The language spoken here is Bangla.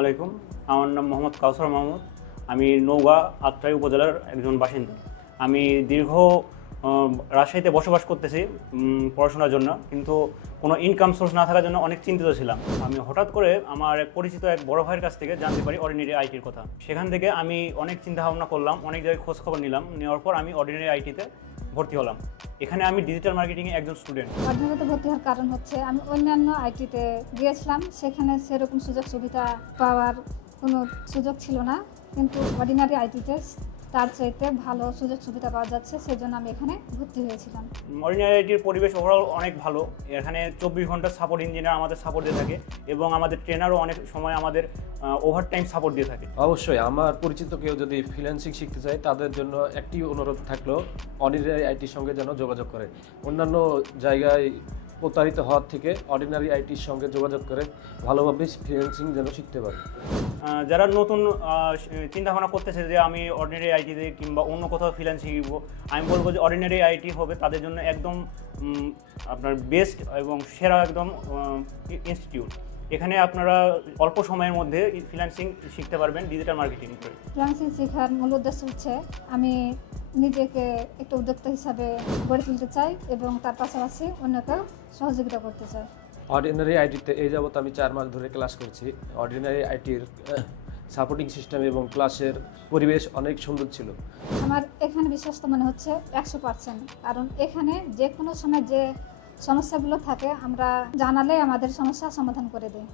আলাইকুম। আমার নাম মোহাম্মদ কাউসার মাহমুদ। আমি নওগাঁ আত্রাই উপজেলার একজন বাসিন্দা। আমি দীর্ঘ রাজশাহীতে বসবাস করতেছি পড়াশোনার জন্য, কিন্তু কোনো ইনকাম সোর্স না থাকার জন্য অনেক চিন্তিত ছিলাম। আমি হঠাৎ করে আমার এক পরিচিত এক বড় ভাইয়ের কাছ থেকে জানতে পারি অর্ডিনারি আইটির কথা। সেখান থেকে আমি অনেক চিন্তা ভাবনা করলাম, অনেক জায়গায় খোঁজ খবর নিলাম। নেওয়ার পর আমি অর্ডিনারি আইটিতে ভর্তি হলাম। এখানে আমি ডিজিটাল মার্কেটিংয়ে একজন স্টুডেন্ট। অর্ডিনারিতে ভর্তি হওয়ার কারণ হচ্ছে আমি অন্যান্য আইটিতে গিয়েছিলাম, সেখানে সেরকম সুযোগ সুবিধা পাওয়ার কোনো সুযোগ ছিল না, কিন্তু অর্ডিনারি আইটিতে তার চাইতে ভালো সুযোগ সুবিধা পাওয়া যাচ্ছে, সেই জন্য আমি এখানে ভর্তি হয়েছিলাম। অর্ডিনারি আইটির পরিবেশ ওভারঅল অনেক ভালো। এখানে 24 ঘন্টা সাপোর্ট ইঞ্জিনিয়ার আমাদের সাপোর্ট দিয়ে থাকে এবং আমাদের ট্রেনারও অনেক সময় আমাদের ওভারটাইম সাপোর্ট দিয়ে থাকে। অবশ্যই আমার পরিচিত কেউ যদি ফ্রিল্যান্সিং শিখতে চায় তাদের জন্য একটি অনুরোধ থাকলো অর্ডিনারি আইটির সঙ্গে যেন যোগাযোগ করে। অন্যান্য জায়গায় প্রতারিত হওয়ার থেকে অর্ডিনারি আইটির সঙ্গে যোগাযোগ করে ভালোভাবে ফ্রিল্যান্সিং যেন শিখতে পারে। যারা নতুন চিন্তা ভাবনা করতেছে যে আমি অর্ডিনারি আইটিতে কিংবা অন্য কোথাও ফ্রিল্যান্সিং শিখবো, আমি বলবো যে অর্ডিনারি আইটি হবে তাদের জন্য একদম আপনার বেস্ট এবং সেরা একদম ইনস্টিটিউট। এখানে আপনারা অল্প সময়ের মধ্যে ফ্রিল্যান্সিং শিখতে পারবেন ডিজিটাল মার্কেটিং করে। ফ্রিল্যান্সিং শেখার মূল উদ্দেশ্য হচ্ছে আমি নিজেকে একটা উদ্যোক্তা হিসাবে গড়ে তুলতে চাই এবং তার পাশাপাশি অন্যকেও সহযোগিতা করতে চাই। অর্ডিনারি আইটিতে এই যাবত আমি 4 মাস ধরে ক্লাস করছি। অর্ডিনারি আইটির সাপোর্টিং সিস্টেম এবং ক্লাসের পরিবেশ অনেক সুন্দর ছিল। আমার এখানে বিশ্বস্ত মনে হচ্ছে 100%, কারণ এখানে যে কোনো সময় যে সমস্যাগুলো থাকে আমরা জানালে আমাদের সমস্যা সমাধান করে দেয়।